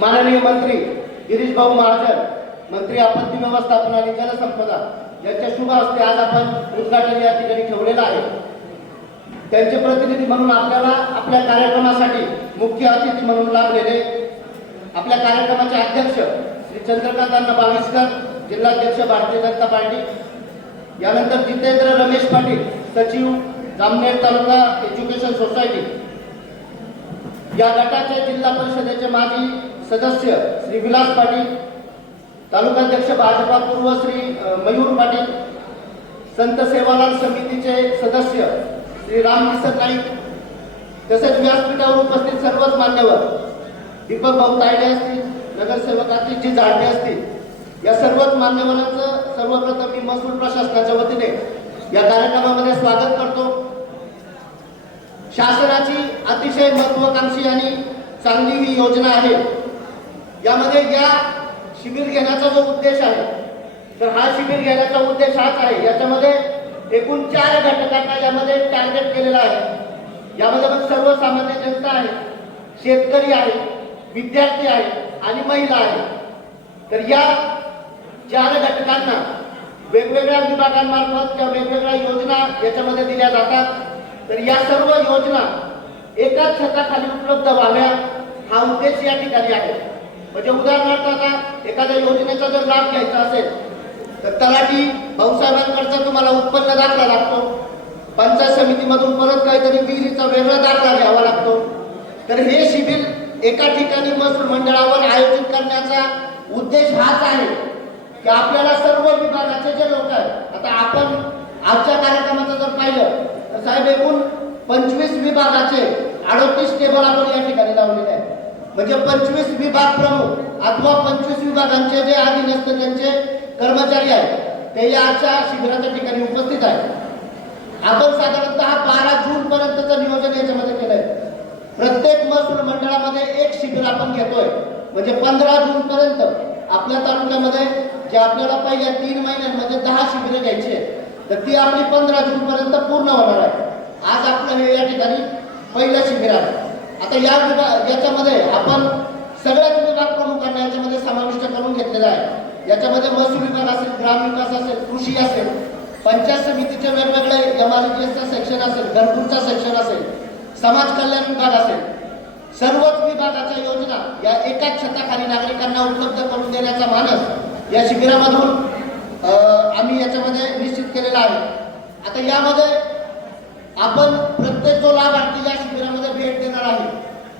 माननीय मंत्री गिरीश भाऊ महाजन मंत्री आपत्ती व्यवस्थापन आणि जलसंपदा यांच्या शुभ हस्ते आज आपण उद्घाटन या ठिकाणी ठेवलेलं आहे. त्यांचे प्रतिनिधी म्हणून आपल्याला आपल्या कार्यक्रमासाठी मुख्य अतिथी म्हणून लाभलेले आपल्या कार्यक्रमाचे अध्यक्ष श्री चंद्रकांत बावीसकर जिल्हाध्यक्ष भारतीय जनता पार्टी यानंतर जितेंद्र रमेश पाटील सचिव जामनेर तालुका एज्युकेशन सोसायटी. या गटाचे जिल्हा परिषदेचे माजी सदस्य श्री विलास पाटील तालुकाध्यक्ष भाजपा पूर्व श्री मयूर पाटील संत सेवालाल समितीचे सदस्य श्री रामकिसन नाईक तसेच व्यासपीठावर उपस्थित सर्वच मान्यवर दीपक भाऊ तायडे असतील नगरसेवक जी जाडणे असतील या सर्वच मान्यवरांचं सर्वप्रथम मी महसूल प्रशासनाच्या वतीने या कार्यक्रमामध्ये स्वागत करतो. शासनाची अतिशय महत्वाकांक्षी आणि चांगली ही योजना आहे. यामध्ये या शिबिर घेण्याचा जो उद्देश आहे तर हा शिबिर घेण्याचा उद्देश हाच आहे. याच्यामध्ये एकूण चार घटकांना यामध्ये टार्गेट केलेला आहे. यामध्ये मग सर्वसामान्य जनता आहे शेतकरी आहे विद्यार्थी आहे आणि महिला आहे. तर या चार घटकांना वेगवेगळ्या विभागांमार्फत किंवा वेगवेगळ्या योजना याच्यामध्ये दिल्या जातात. तर या सर्व योजना एकाच छताखाली उपलब्ध व्हाव्या हा उद्देश या ठिकाणी आहे. म्हणजे उदाहरणार्थ आता एखाद्या योजनेचा जर लाभ घ्यायचा असेल तर तलाठी भाऊसाहेबांकडचा तुम्हाला उत्पन्न दाखला लागतो. पंचायत समितीमधून परत काहीतरी विहिरीचा वेगळा दाखला घ्यावा लागतो. तर हे शिबिर एका ठिकाणी महसूल मंडळावर आयोजित करण्याचा उद्देश हाच आहे की आपल्याला सर्व विभागाचे जे लोक आहेत आता आपण आजच्या कार्यक्रमाचं जर पाहिलं तर साहेब एकूण पंचवीस विभागाचे अडोतीस टेबल आपण या ठिकाणी लावलेले आहे म्हणजे पंचवीस विभाग प्रमुख अथवा पंचवीस विभागांचे जे अधीनस्थ त्यांचे कर्मचारी आहेत ते या आजच्या शिबिराच्या ठिकाणी उपस्थित आहेत. आपण साधारणतः बारा जून पर्यंतचं नियोजन याच्यामध्ये केलंय. प्रत्येक महसूल मंडळामध्ये एक शिबिर आपण घेतोय. म्हणजे पंधरा जून पर्यंत आपल्या तालुक्यामध्ये जे आपल्याला पहिल्या तीन महिन्यांमध्ये दहा शिबिरे घ्यायची आहेत तर ती आपली पंधरा जून पर्यंत पूर्ण होणार आहे. आज आपलं हे या ठिकाणी पहिलं शिबिर आहे. आता या विभाग याच्यामध्ये आपण सगळ्याच विभाग प्रमुखांना याच्यामध्ये समाविष्ट करून घेतलेला आहे. याच्यामध्ये महसूल विभाग असेल ग्राम विकास असेल कृषी असेल पंचायत समितीचे वेगवेगळे एमआरपीएसचा सेक्शन असेल घरकुलचा सेक्शन असेल समाज कल्याण विभाग असेल सर्वच विभागाच्या योजना या एकाच छताखाली नागरिकांना उपलब्ध करून देण्याचा मानस या शिबिरामधून आम्ही याच्यामध्ये निश्चित केलेला आहे. आता यामध्ये आपण प्रत्येक जो लाभार्थी या शिबिरामध्ये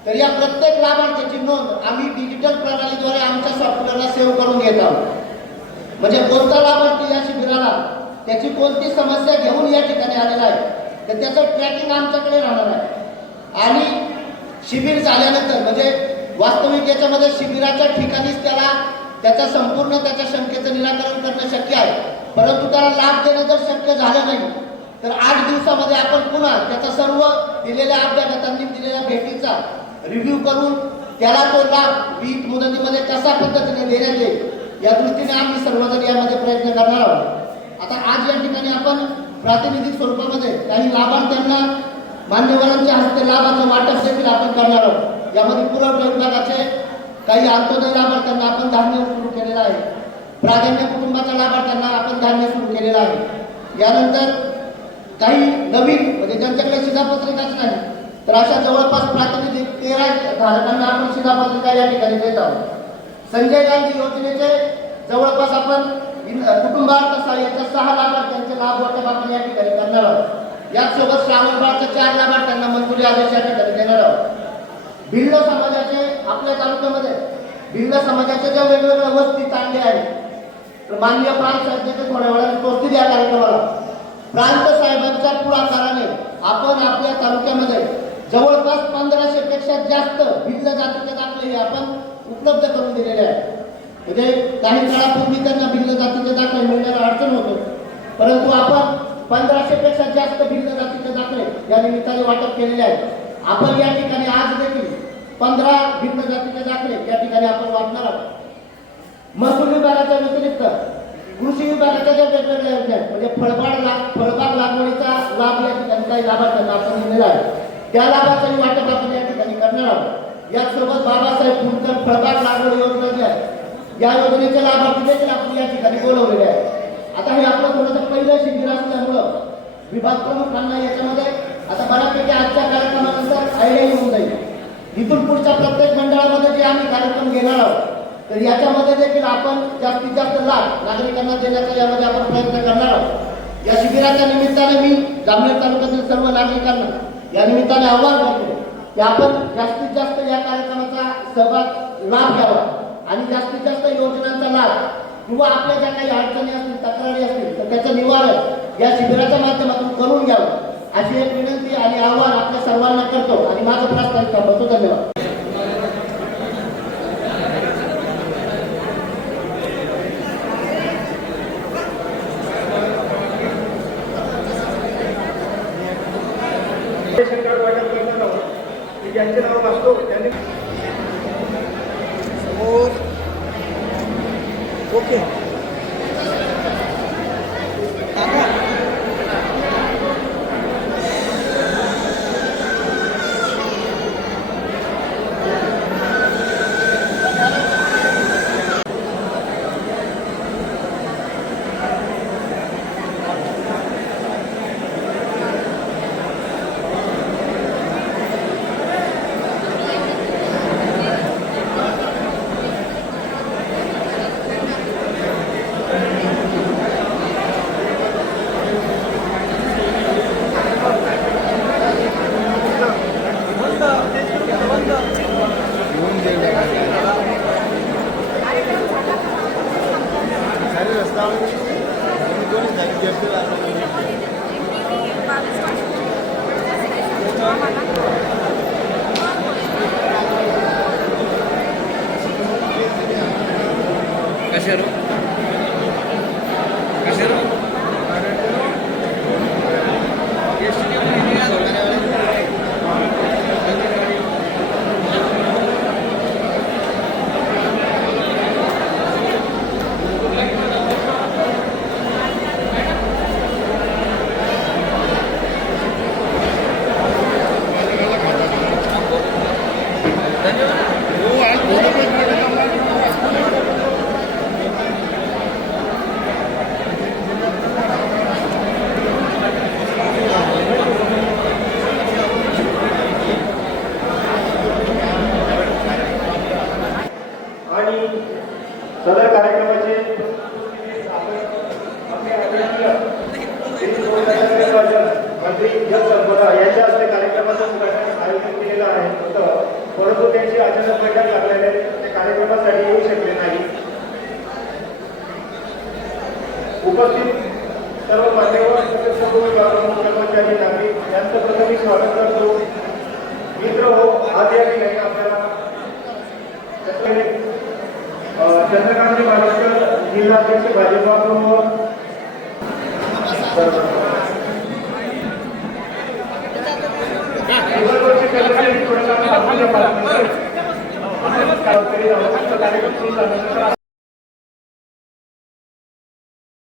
तर या प्रत्येक लाभार्थ्याची नोंद आम्ही डिजिटल प्रणालीद्वारे आमच्या सॉफ्टवेअरला सेव्ह करून घेत आहोत. म्हणजे कोणता लाभार्थी या शिबिराला त्याची कोणती समस्या घेऊन या ठिकाणी आलेला आहे तर त्याचं ट्रॅकिंग आमच्याकडे राहणार आहे. आणि शिबिर झाल्यानंतर म्हणजे वास्तविक याच्यामध्ये शिबिराच्या ठिकाणीच त्याला त्याच्या संपूर्ण त्याच्या शंकेचं निराकरण करणं शक्य आहे. परंतु त्याला लाभ देणं जर शक्य झालं नाही तर आठ दिवसामध्ये आपण पुन्हा त्याचा सर्व दिलेल्या अभ्यागतांनी दिलेल्या भेटीचा रिव्ह्यू करून त्याला तो लाभ वीज मुदतीमध्ये कशा पद्धतीने देण्यात येईल या दृष्टीने आम्ही सर्वजण यामध्ये प्रयत्न करणार आहोत. आता आज या ठिकाणी आपण प्रातिनिधिक स्वरूपामध्ये काही लाभार्थ्यांना मान्यवरांच्या हस्ते लाभाचं वाटप देखील आपण करणार आहोत. यामध्ये पुरवठा विभागाचे काही अंत्योदय लाभार्थ्यांना आपण धान्य सुरू केलेलं आहे. प्राधान्य कुटुंबाच्या लाभार्थ्यांना आपण धान्य सुरू केलेलं आहे. यानंतर काही नवीन म्हणजे ज्यांच्याकडे शिधापत्रिकाच नाही तर अशा जवळपास प्रातिनिधिक तेरा धारकांना आपण शिधापत्रिका या ठिकाणी देत आहोत. संजय गांधी योजनेचे जवळपास आपण कुटुंबार्थ सहाय्याच्या सहा लाभार्थ्यांचे लाभ वाटप आपण या ठिकाणी करणार आहोत. याचसोबत श्रावण बाळच्या चार लाभार्थ्यांना मंजुरी आदेश या ठिकाणी देणार आहोत. भिल्ल समाजाचे आपल्या तालुक्यामध्ये भिल्ल समाजाच्या ज्या वेगवेगळ्या वस्ती चांगल्या आहेत तर माननीय प्रांत साहेब थोड्या वेळाने पोहोचतील या कार्यक्रमाला. प्रांत साहेबांच्या पुढाकाराने आपण आपल्या तालुक्यामध्ये जवळपास पंधराशे पेक्षा जास्त भिन्न जातीच्या दाखले हे आपण उपलब्ध करून दिलेले आहेत. म्हणजे काही काळापूर्वी त्यांना भिन्न जातीचे दाखले मिळण्याला अडचण होतो परंतु आपण पंधराशे पेक्षा जास्त भिन्न जातीचे दाखले या निमित्ताने वाटप केलेले आहेत. आपण या ठिकाणी आज देखील पंधरा भिन्न जातीचे दाखले या ठिकाणी आपण वाटणार आहोत. महसूल विभागाच्या व्यतिरिक्त कृषी विभागाच्या ज्या वेगवेगळ्या योजना आहेत म्हणजे फळबाग लाग फळबाग लागवडीचा लाभ या ठिकाणी काही लाभार्थ्यांना आपण दिलेला आहे. त्या लाभाचं वाटप आपण या ठिकाणी करणार आहोत. याचसोबत बाबासाहेब फुलकर फळबाग लागवड योजना जी आहे या योजनेचे लाभार्थी देखील आपण या ठिकाणी बोलवलेले आहे आता हे आपलं थोडंसं पहिलं शिबिर असल्यामुळं विभाग प्रमुखांना याच्यामध्ये आता बऱ्यापैकी आजच्या कार्यक्रमानंतर आयडिया येऊन जाईल. इथून पुढच्या प्रत्येक मंडळामध्ये जे आम्ही कार्यक्रम घेणार आहोत तर याच्यामध्ये देखील आपण जास्तीत जास्त लाभ नागरिकांना देण्याचा यामध्ये आपण प्रयत्न करणार आहोत. या शिबिराच्या निमित्ताने मी जामनेर तालुक्यातील सर्व नागरिकांना या निमित्ताने आव्हान करतो की आपण जास्तीत जास्त या कार्यक्रमाचा सहभाग लाभ घ्यावा आणि जास्तीत जास्त योजनांचा लाभ किंवा आपल्या ज्या काही अडचणी असतील तक्रारी असतील तर त्याचं निवारण या शिबिराच्या माध्यमातून करून घ्यावं. अशी एक विनंती आणि आव्हान आपल्या सर्वांना करतो आणि माझं प्रस्तावित थांबवतो धन्यवाद शंकर वाटप करणार आहोत की ज्यांचे नाव वाचतो त्यांनी cero. सदर कार्यक्रमाचे मंत्री जलसंपदा यांच्या हस्ते कार्यक्रमाचं उद्घाटन आयोजित केलेलं आहे. होतं परंतु त्यांची अचानक बैठक लागल्याने ते कार्यक्रमासाठी येऊ शकले नाही. उपस्थित सर्व मान्यवर कर्मचारी नागरिक यांचं प्रथम स्वागत करतो. मित्र हो आज या ठिकाणी आपल्याला चंद्रकांत महाराष्ट्र जिल्हाध्यक्ष भाजपा प्रमुख. कार्यक्रम